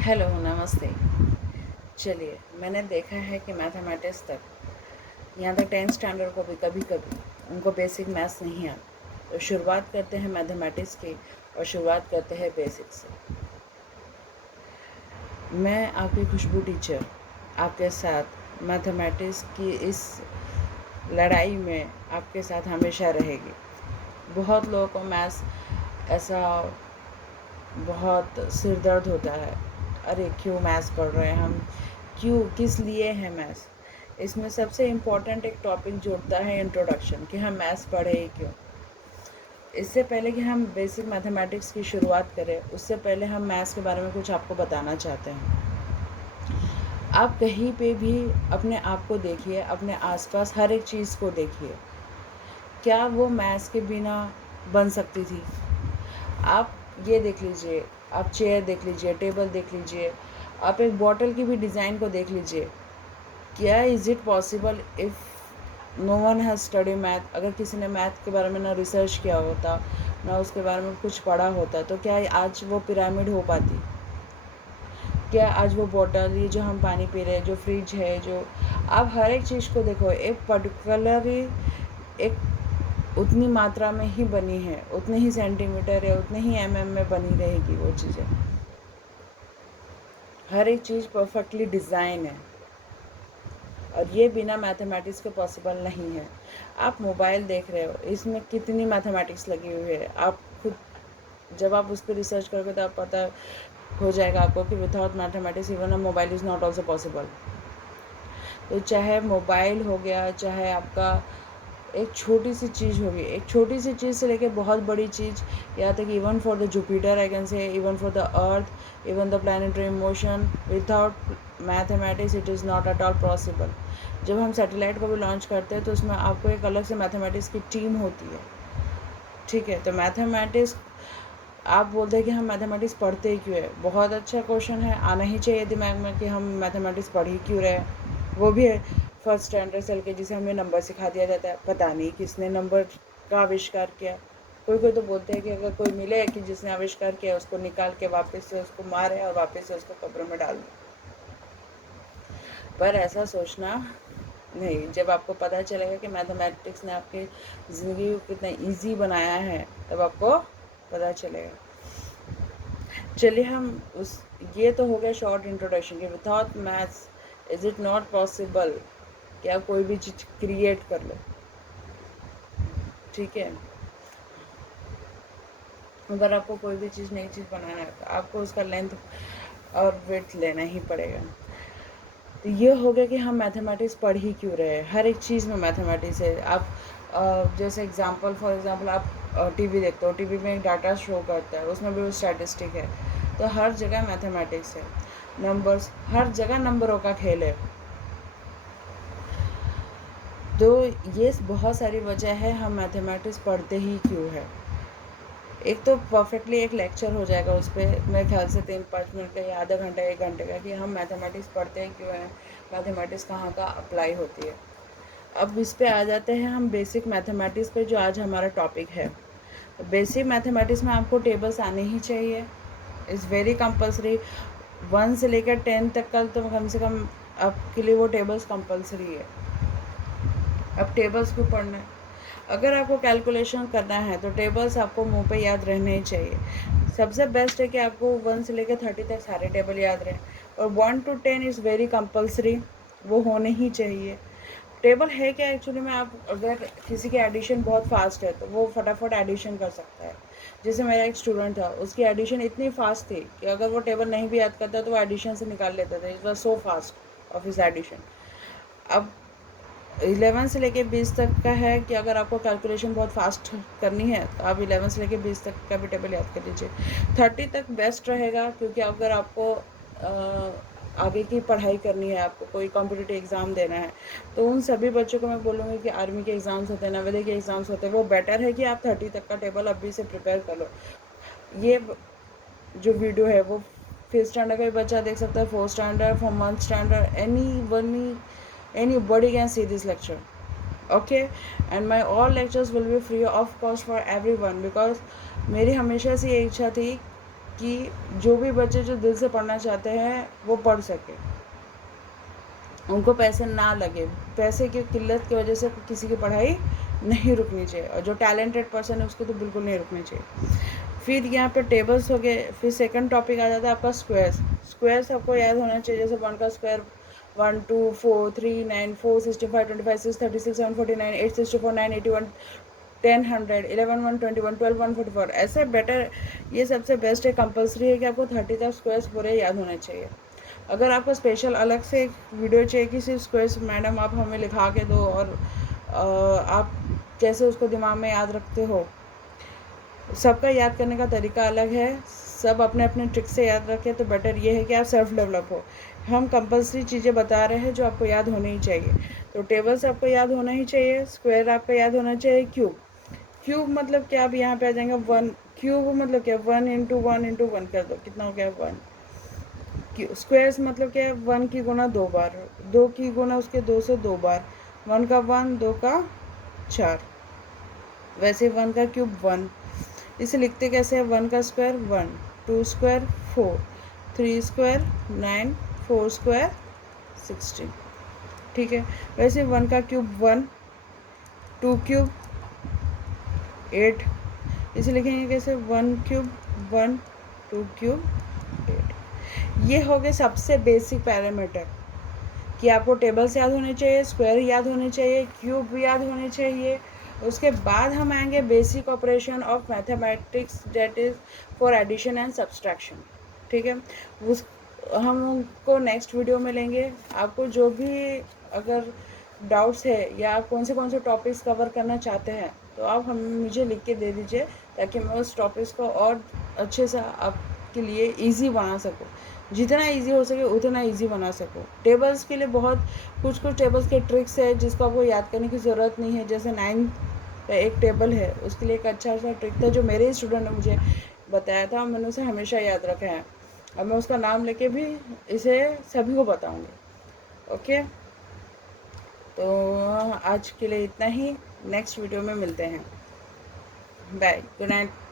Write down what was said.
Hello, नमस्ते। चलिए, मैंने देखा है कि मैथमेटिक्स तक, यहाँ तक 10th स्टैंडर्ड को भी कभी-कभी उनको बेसिक मैथ्स नहीं आता। तो शुरुआत करते हैं मैथमेटिक्स की और शुरुआत करते हैं बेसिक से। मैं आपकी खुशबू टीचर आपके साथ मैथमेटिक्स की इस लड़ाई में आपके साथ हमेशा रहेगी। बहुत लोगों को मैथ्स ऐसा बहुत सिर दर्द होता है, अरे क्यों मैथ्स पढ़ रहे हैं हम, क्यों किस लिए है मैथ्स। इसमें सबसे इम्पोर्टेंट एक टॉपिक जोड़ता है इंट्रोडक्शन, कि हम मैथ्स पढ़े ही क्यों। इससे पहले कि हम बेसिक मैथमेटिक्स की शुरुआत करें, उससे पहले हम मैथ्स के बारे में कुछ आपको बताना चाहते हैं। आप कहीं पे भी अपने आप को देखिए, अपने आसपास हर एक चीज़ को देखिए, क्या वो मैथ्स के बिना बन सकती थी। आप ये देख लीजिए, आप चेयर देख लीजिए, टेबल देख लीजिए, आप एक बॉटल की भी डिज़ाइन को देख लीजिए। क्या is it possible if no one has study math. अगर किसी ने मैथ के बारे में ना रिसर्च किया होता, ना उसके बारे में कुछ पढ़ा होता, तो क्या आज वो पिरामिड हो पाती? क्या आज वो बॉटल, ये जो हम पानी पी रहे हैं, जो फ्रिज है, जो आप हर एक चीज़ को देखो, एक पर्टिकुलरली एक उतनी मात्रा में ही बनी है, उतने ही सेंटीमीटर या उतने ही में बनी रहेगी वो चीज़ें। हर एक चीज़ परफेक्टली डिज़ाइन है और ये बिना मैथमेटिक्स के पॉसिबल नहीं है। आप मोबाइल देख रहे हो, इसमें कितनी मैथमेटिक्स लगी हुई है। आप खुद जब आप उस पर रिसर्च करोगे तो आप पता हो जाएगा आपको कि without mathematics even a mobile is not also possible. तो चाहे मोबाइल हो गया, चाहे आपका एक छोटी सी चीज़ होगी, एक छोटी सी चीज़ से लेके बहुत बड़ी चीज़, यहाँ तक even for the Jupiter I can say, even for the earth, even the planetary motion, without mathematics it is not at all possible. जब हम सैटेलाइट को भी लॉन्च करते हैं तो उसमें आपको एक अलग से मैथमेटिक्स की टीम होती है, ठीक है। तो मैथमेटिक्स, आप बोलते हैं कि हम मैथमेटिक्स पढ़ते ही क्यों है, बहुत अच्छा क्वेश्चन है, आना ही चाहिए दिमाग में कि हम मैथमेटिक्स पढ़ ही क्यों रहे। वो भी है फर्स्ट स्टैंडर्ड से लेके, जिसे हमें नंबर सिखा दिया जाता है, पता नहीं किसने नंबर का आविष्कार किया। कोई कोई तो बोलते हैं कि अगर कोई मिले कि जिसने आविष्कार किया, उसको निकाल के वापस से उसको मारे और वापस से उसको कब्र में डाल दें। पर ऐसा सोचना नहीं। जब आपको पता चलेगा कि मैथमेटिक्स ने आपकी ज़िंदगी को कितना ईजी बनाया है, तब आपको पता चलेगा। चलिए हम उस, ये तो हो गया शॉर्ट इंट्रोडक्शन कि without maths is it not possible कि आप कोई भी चीज़ क्रिएट कर लो, ठीक है। अगर आपको कोई भी चीज़ नई चीज़ बनाना है तो आपको उसका लेंथ और विड्थ लेना ही पड़ेगा। तो ये हो गया कि हम मैथमेटिक्स पढ़ ही क्यों रहे हैं। हर एक चीज़ में मैथमेटिक्स है। आप जैसे एग्जांपल, फॉर एग्जांपल आप टीवी देखते हो, टीवी में एक डाटा शो करता है, उसमें भी वो स्टैटिस्टिक है। तो हर जगह मैथमेटिक्स है, नंबर्स, हर जगह नंबरों का खेल है। तो ये बहुत सारी वजह है हम मैथमेटिक्स पढ़ते ही क्यों है। एक तो परफेक्टली एक लेक्चर हो जाएगा उस पर, मेरे ख्याल से 3-5 मिनट का या आधा घंटा 1 घंटे का, कि हम मैथमेटिक्स पढ़ते हैं क्यों हैं, मैथमेटिक्स कहाँ का अप्लाई होती है। अब इस पे आ जाते हैं हम बेसिक मैथमेटिक्स पे, जो आज हमारा टॉपिक है। बेसिक मैथमेटिक्स में आपको टेबल्स आने ही चाहिए, इज़ वेरी कंपलसरी। 1 से लेकर 10 तक का तो कम से कम आपके लिए वो टेबल्स कंपलसरी है। अब टेबल्स क्यों पढ़ना है? अगर आपको कैलकुलेशन करना है तो टेबल्स आपको मुंह पे याद रहने ही चाहिए। सबसे बेस्ट है कि आपको 1 से लेकर 30 तक सारे टेबल याद रहें, और 1 to 10 इज़ वेरी कंपलसरी, वो होने ही चाहिए। टेबल है क्या एक्चुअली में, आप अगर किसी की एडिशन बहुत फास्ट है तो वो फटाफट एडिशन कर सकता है। जैसे मेरा एक स्टूडेंट था, उसकी एडिशन इतनी फास्ट थी कि अगर वो टेबल नहीं भी याद करता तो वो एडिशन से निकाल लेता था। It was so fast of his addition. अब 11 से लेके 20 तक का है कि अगर आपको कैलकुलेशन बहुत फास्ट करनी है तो आप 11 से लेके 20 तक का भी टेबल याद कर लीजिए। 30 तक बेस्ट रहेगा, क्योंकि अगर आपको आगे की पढ़ाई करनी है, आपको कोई कॉम्पिटिटिव एग्ज़ाम देना है, तो उन सभी बच्चों को मैं बोलूँगी कि आर्मी के एग्ज़ाम्स होते हैं, नवोदय के एग्ज़ाम्स होते हैं, वो बेटर है कि आप 30 तक का टेबल अभी से प्रिपेयर कर लो। ये जो वीडियो है वो 5th स्टैंडर्ड का भी बच्चा देख सकता है, 4th standard, from 1st standard, anybody can see this lecture, okay। and my all lectures will be free of cost for everyone, because मेरी हमेशा से ये इच्छा थी कि जो भी बच्चे जो दिल से पढ़ना चाहते हैं वो पढ़ सके, उनको पैसे ना लगे। पैसे की किल्लत की वजह से किसी की पढ़ाई नहीं रुकनी चाहिए, और जो टैलेंटेड पर्सन है उसको तो बिल्कुल नहीं रुकनी चाहिए। फिर यहाँ पे टेबल्स हो गए। फिर सेकंड टॉपिक आ जाता है आपका स्क्वायर्स। स्क्वायर्स आपको याद होना चाहिए, जैसे 1 का स्क्वायर 1 2 4 3 9 4 65 25 6 36 7 49 8 64 9 81 10 100 11 1 21 12 1 44। ऐसे बेटर, ये सबसे बेस्ट है, कंपलसरी है कि आपको 30 तक स्क्वायर्स पूरे याद होने चाहिए। अगर आपको स्पेशल अलग से एक वीडियो चाहिए कि सिर्फ स्क्वायर्स मैडम आप हमें लिखा के दो और आप कैसे उसको दिमाग में याद रखते हो, सबका याद करने का तरीका अलग है, सब अपने अपने ट्रिक से याद रखें, तो बेटर ये है कि आप सेल्फ डेवलप हो। हम कंपलसरी चीज़ें बता रहे हैं जो आपको याद होनी ही चाहिए। तो टेबल्स आपको याद होना ही चाहिए, स्क्वायर आपको याद होना चाहिए, क्यूब। क्यूब मतलब क्या, आप यहाँ पे आ जाएंगे 1। क्यूब मतलब क्या, 1 इंटू 1 इंटू 1 कर दो, कितना हो गया 1। स्क्वायर्स मतलब क्या है, 1 की गुना 2 बार, 2 की गुना उसके 2 से 2 बार, 1 का 1, 2 का 4। वैसे 1 का क्यूब 1। इसे लिखते कैसे हैं, 1 का स्क्वायर 1, 2 स्क्वायर 4, 3 स्क्वायर 9, 4 स्क्वायर 16। ठीक है। वैसे 1 का क्यूब 1, 2 क्यूब 8। इसे लिखेंगे कैसे, 1 क्यूब 1, 2 क्यूब 8। ये हो गए सबसे बेसिक पैरामीटर कि आपको टेबल्स याद होने चाहिए, स्क्वायर याद होने चाहिए, क्यूब भी याद होने चाहिए। उसके बाद हम आएंगे basic operation of mathematics, that is for addition and subtraction. ठीक है। उस हम उनको नेक्स्ट वीडियो में लेंगे। आपको जो भी अगर डाउट्स है या आप कौन से टॉपिक्स कवर करना चाहते हैं, तो आप हम मुझे लिख के दे दीजिए, ताकि मैं उस टॉपिक्स को और अच्छे से आपके लिए ईजी बना सकूँ, जितना इजी हो सके उतना इजी बना सकूँ। टेबल्स के लिए बहुत कुछ टेबल्स के ट्रिक्स है जिसको आपको याद करने की ज़रूरत नहीं है। जैसे 9 का एक टेबल है, उसके लिए एक अच्छा सा ट्रिक था जो मेरे स्टूडेंट ने मुझे बताया था, मैंने उसे हमेशा याद रखा है, और मैं उसका नाम लेके भी इसे सभी को बताऊँगी। ओके, तो आज के लिए इतना ही, नेक्स्ट वीडियो में मिलते हैं। Bye, good night.